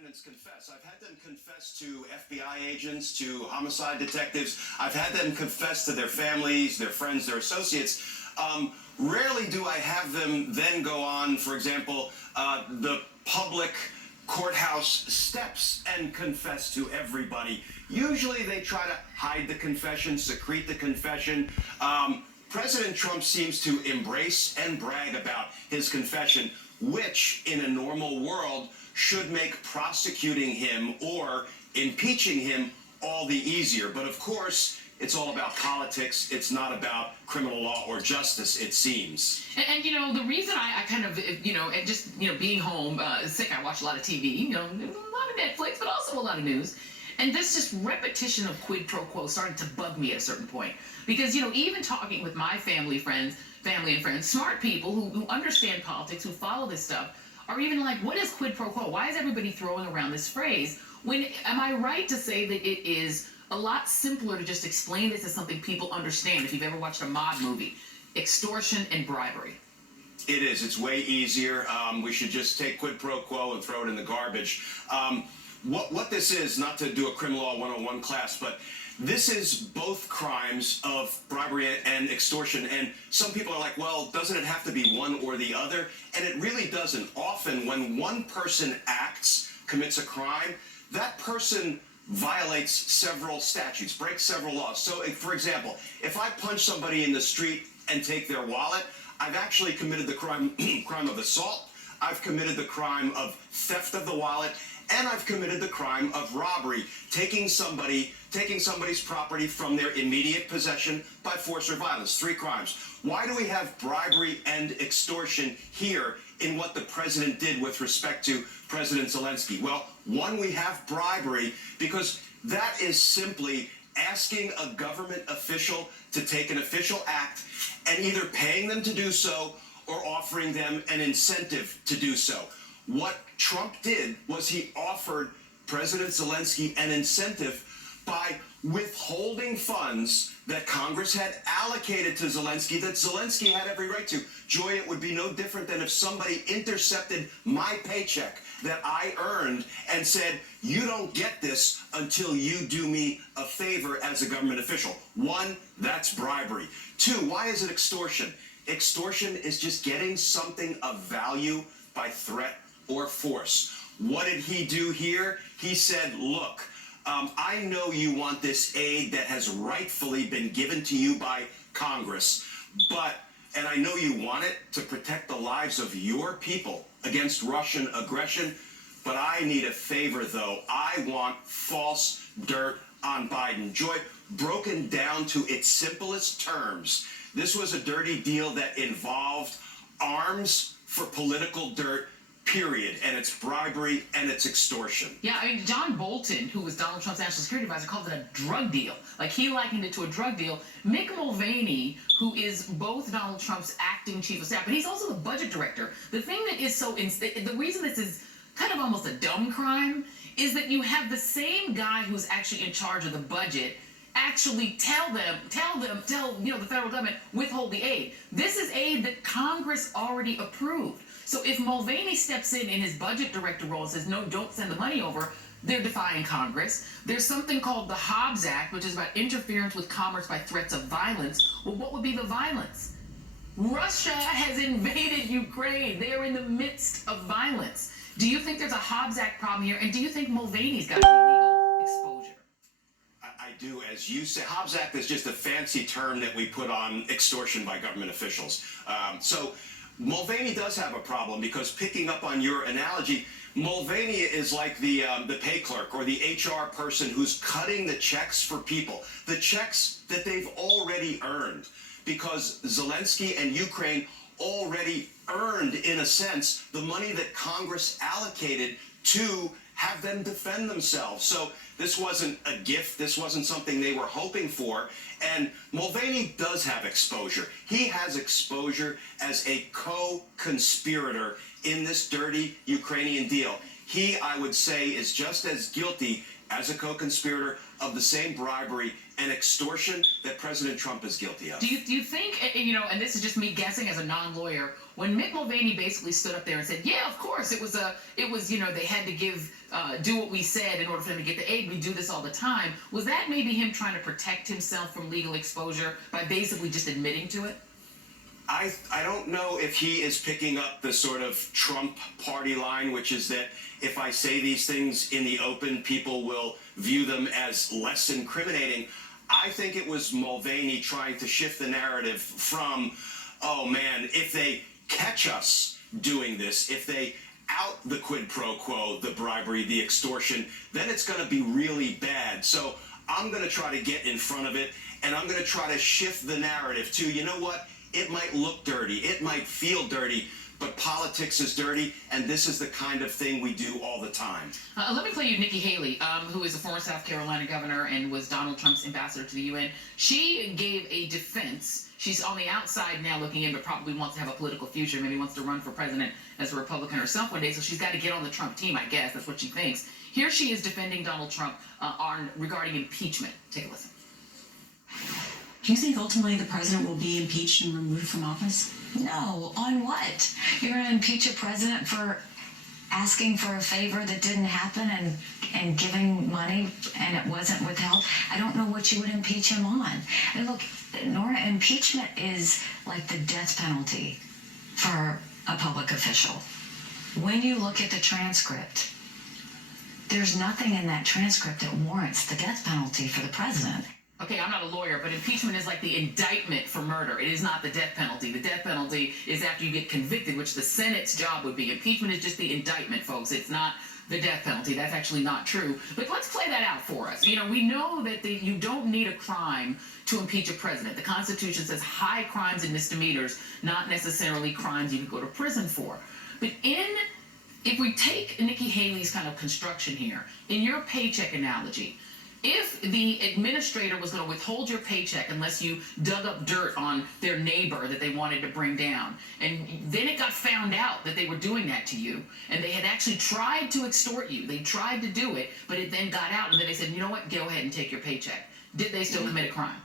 defendants confess. I've had them confess to FBI agents, to homicide detectives. I've had them confess to their families, their friends, their associates. Rarely do I have them then go on, for example, the public courthouse steps and confess to everybody. Usually they try to hide the confession, secrete the confession. President Trump seems to embrace and brag about his confession, which in a normal world should make prosecuting him or impeaching him all the easier. But of course, it's all about politics. It's not about criminal law or justice, it seems. And you know, the reason I kind of, and just, being home sick, I watch a lot of TV, a lot of Netflix, but also a lot of news. And this just repetition of quid pro quo started to bug me at a certain point. Because, even talking with my family and friends, smart people who understand politics, who follow this stuff, are even like, what is quid pro quo? Why is everybody throwing around this phrase? When, am I right to say that it is a lot simpler to just explain this as something people understand? If you've ever watched a mob movie, extortion and bribery. It is. It's way easier. We should just take quid pro quo and throw it in the garbage. What this is, not to do a criminal law 101 class, but this is both crimes of bribery and extortion. And some people are like, well, doesn't it have to be one or the other? And it really doesn't. Often when one person commits a crime, that person violates several statutes, breaks several laws. So, for example, if I punch somebody in the street and take their wallet, I've actually committed the crime of assault, I've committed the crime of theft of the wallet, and I've committed the crime of robbery, taking somebody's property from their immediate possession by force or violence. 3 crimes. Why do we have bribery and extortion here in what the president did with respect to President Zelensky? Well, one, we have bribery because that is simply asking a government official to take an official act and either paying them to do so or offering them an incentive to do so. What Trump did was he offered President Zelensky an incentive by withholding funds that Congress had allocated to Zelensky that Zelensky had every right to. Joy, it would be no different than if somebody intercepted my paycheck that I earned and said, you don't get this until you do me a favor as a government official. 1, that's bribery. 2, why is it extortion? Extortion is just getting something of value by threat or force. What did he do here? He said, look, I know you want this aid that has rightfully been given to you by Congress, and I know you want it to protect the lives of your people against Russian aggression, but I need a favor, though. I want false dirt on Biden. Joy, broken down to its simplest terms, this was a dirty deal that involved arms for political dirt, period. And it's bribery and it's extortion. Yeah, I mean, John Bolton, who was Donald Trump's national security advisor, called it a drug deal. Like, he likened it to a drug deal. Mick Mulvaney, who is both Donald Trump's acting chief of staff, but he's also the budget director. The thing that is the reason this is kind of almost a dumb crime is that you have the same guy who's actually in charge of the budget actually tell the federal government, withhold the aid. This is aid that Congress already approved. So if Mulvaney steps in his budget director role and says, no, don't send the money over, they're defying Congress. There's something called the Hobbs Act, which is about interference with commerce by threats of violence. Well, what would be the violence? Russia has invaded Ukraine. They are in the midst of violence. Do you think there's a Hobbs Act problem here? And do you think Mulvaney's got any legal exposure? I do. As you say, Hobbs Act is just a fancy term that we put on extortion by government officials. So Mulvaney does have a problem because, picking up on your analogy, Mulvaney is like the pay clerk or the HR person who's cutting the checks for people, the checks that they've already earned, because Zelensky and Ukraine already earned, in a sense, the money that Congress allocated to have them defend themselves. So this wasn't a gift. This wasn't something they were hoping for. And Mulvaney does have exposure. He has exposure as a co-conspirator in this dirty Ukrainian deal. He, I would say, is just as guilty as a co-conspirator of the same bribery and extortion that President Trump is guilty of. Do you think, and this is just me guessing as a non-lawyer, when Mick Mulvaney basically stood up there and said, yeah, of course, it was, they had to do what we said in order for them to get the aid. We do this all the time. Was that maybe him trying to protect himself from legal exposure by basically just admitting to it? I don't know if he is picking up the sort of Trump party line, which is that if I say these things in the open, people will view them as less incriminating. I think it was Mulvaney trying to shift the narrative from, oh man, if they catch us doing this, if they out the quid pro quo, the bribery, the extortion, then it's going to be really bad. So I'm going to try to get in front of it, and I'm going to try to shift the narrative to, you know what? It might look dirty, it might feel dirty, but politics is dirty, and this is the kind of thing we do all the time. Let me play you Nikki Haley, who is a former South Carolina governor and was Donald Trump's ambassador to the UN. She gave a defense. She's on the outside now looking in, but probably wants to have a political future, maybe wants to run for president as a Republican herself one day, so she's got to get on the Trump team, I guess. That's what she thinks. Here she is defending Donald Trump regarding impeachment. Take a listen. Do you think ultimately the president will be impeached and removed from office? No. On what? You're going to impeach a president for asking for a favor that didn't happen and giving money and it wasn't withheld? I don't know what you would impeach him on. And look, Nora, impeachment is like the death penalty for a public official. When you look at the transcript, there's nothing in that transcript that warrants the death penalty for the president. Okay, I'm not a lawyer, but impeachment is like the indictment for murder. It is not the death penalty. The death penalty is after you get convicted, which the Senate's job would be. Impeachment is just the indictment, folks. It's not the death penalty. That's actually not true. But let's play that out for us. We know that you don't need a crime to impeach a president. The Constitution says high crimes and misdemeanors, not necessarily crimes you can go to prison for. But if we take Nikki Haley's kind of construction here, in your paycheck analogy, if the administrator was going to withhold your paycheck unless you dug up dirt on their neighbor that they wanted to bring down, and then it got found out that they were doing that to you, and they had actually tried to extort you, they tried to do it, but it then got out, and then they said, you know what, go ahead and take your paycheck. Did they still commit a crime?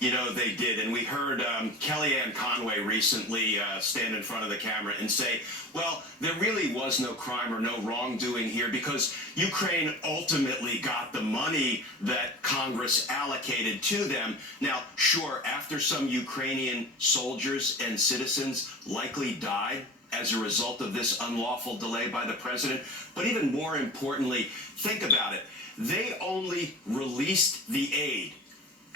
They did, and we heard Kellyanne Conway recently stand in front of the camera and say, well, there really was no crime or no wrongdoing here because Ukraine ultimately got the money that Congress allocated to them. Now, sure, after some Ukrainian soldiers and citizens likely died as a result of this unlawful delay by the president, but even more importantly, think about it. They only released the aid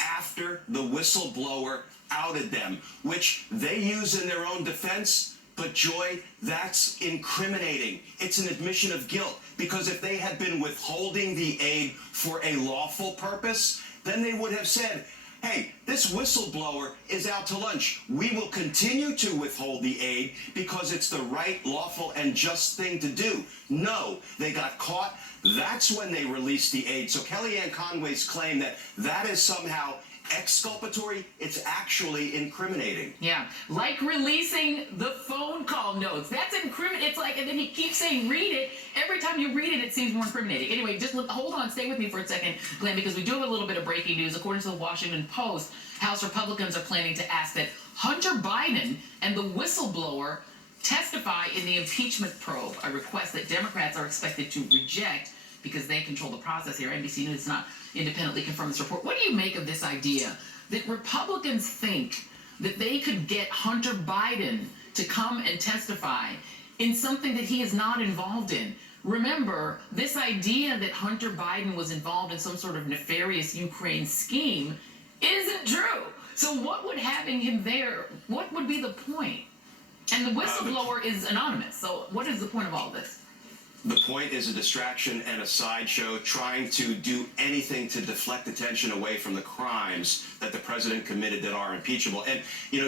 after the whistleblower outed them, which they use in their own defense. But Joy, that's incriminating. It's an admission of guilt, because if they had been withholding the aid for a lawful purpose, then they would have said, hey, this whistleblower is out to lunch. We will continue to withhold the aid because it's the right, lawful, and just thing to do. No, they got caught. That's when they released the aid. So Kellyanne Conway's claim that that is somehow exculpatory, it's actually incriminating. Yeah, like releasing the phone call notes. That's incriminating. It's like, and then he keeps saying, read it. Every time you read it, it seems more incriminating. Anyway, just hold on, stay with me for a second, Glenn, because we do have a little bit of breaking news. According to the Washington Post, House Republicans are planning to ask that Hunter Biden and the whistleblower testify in the impeachment probe, a request that Democrats are expected to reject because they control the process here. NBC News does not independently confirm this report. What do you make of this idea that Republicans think that they could get Hunter Biden to come and testify in something that he is not involved in? Remember, this idea that Hunter Biden was involved in some sort of nefarious Ukraine scheme isn't true. So what would having him there, what would be the point? And the whistleblower is anonymous. So what is the point of all this? The point is a distraction and a sideshow trying to do anything to deflect attention away from the crimes that the president committed that are impeachable. And,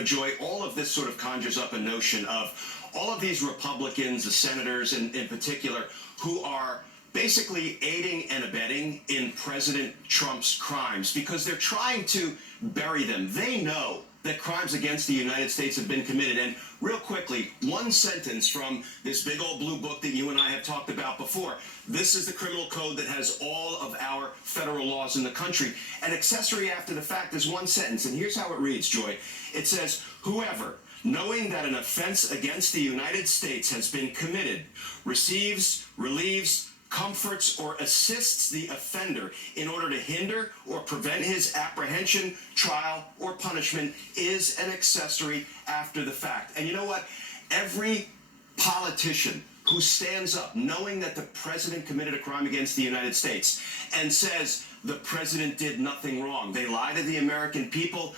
Joy, all of this sort of conjures up a notion of all of these Republicans, the senators in particular, who are basically aiding and abetting in President Trump's crimes because they're trying to bury them. They know that crimes against the United States have been committed. And real quickly, one sentence from this big old blue book that you and I have talked about before. This is the criminal code that has all of our federal laws in the country. And accessory after the fact is one sentence. And here's how it reads, Joy. It says, whoever, knowing that an offense against the United States has been committed, receives, relieves, comforts, or assists the offender in order to hinder or prevent his apprehension, trial, or punishment is an accessory after the fact. And you know what? Every politician who stands up knowing that the president committed a crime against the United States and says the president did nothing wrong, they lie to the American people,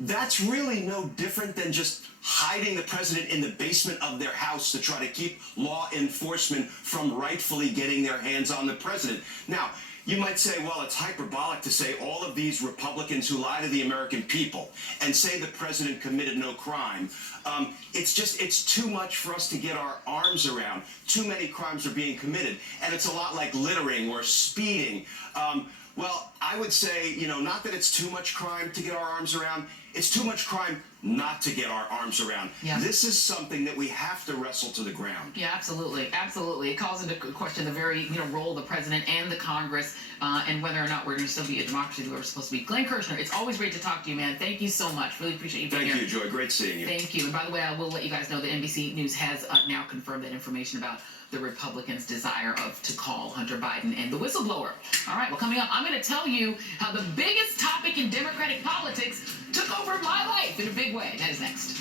that's really no different than just hiding the president in the basement of their house to try to keep law enforcement from rightfully getting their hands on the president. Now, you might say, well, it's hyperbolic to say all of these Republicans who lie to the American people and say the president committed no crime. It's too much for us to get our arms around. Too many crimes are being committed. And it's a lot like littering or speeding. Well, I would say, not that it's too much crime to get our arms around. It's too much crime not to get our arms around. Yeah. This is something that we have to wrestle to the ground. Yeah, absolutely, absolutely. It calls into question the very role of the president and the Congress, and whether or not we're going to still be a democracy the way we're supposed to be. Glenn Kirshner, it's always great to talk to you, man. Thank you so much. Really appreciate you being here. Thank you, Joy. Great seeing you. Thank you. And by the way, I will let you guys know that NBC News has now confirmed that information about the Republicans' desire to call Hunter Biden and the whistleblower. All right, well, coming up, I'm going to tell you how the biggest topic in Democratic politics took over my life in a big way. That is next.